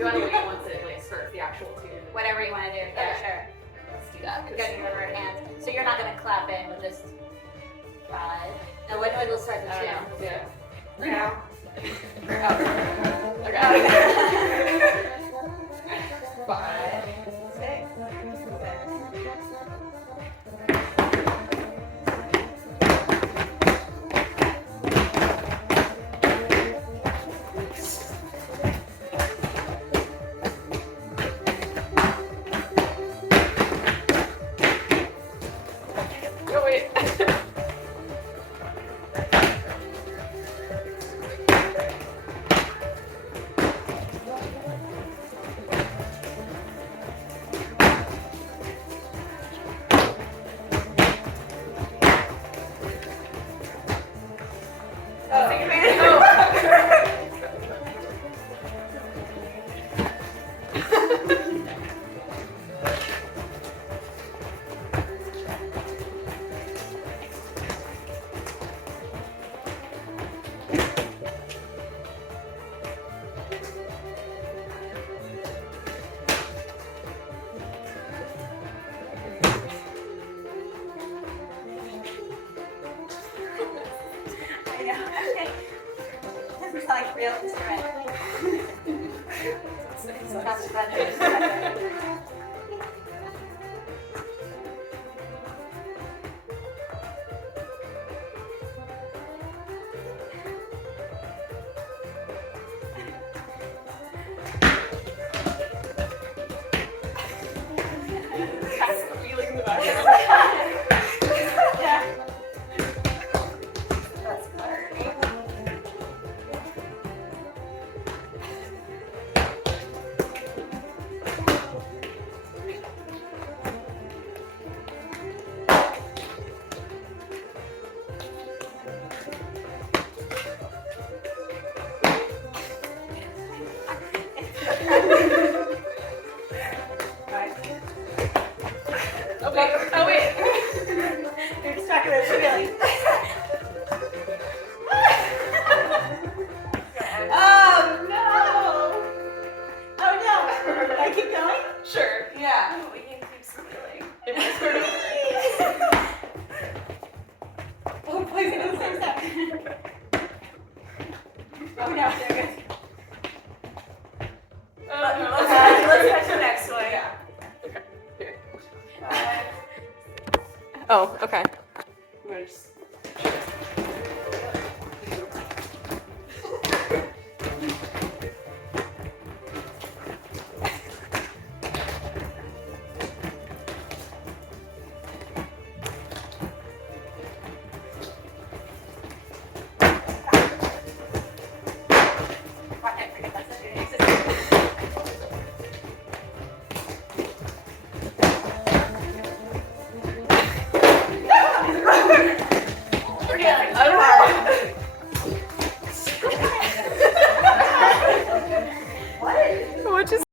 we want to wait once it like starts the actual tune? Whatever you want to do. Yeah, sure. Let's do that. Getting the right hands. So you're not going to clap in with just 5. No, when will start the tune? Yeah. No. Okay. 5, 6, 7. Oh wait. I know. Doesn't sound like real instrument. That's fun. Squealing in the background. Yeah. That's funny. Okay. Oh wait. You're distracted with feeling. Oh no! Oh no! Can I keep going? Sure. Yeah. We can keep squealing. It might sort of. Oh, please, no, stop. Oh no, there it goes. Let's catch the next one. Yeah. Okay. Here. Oh, okay.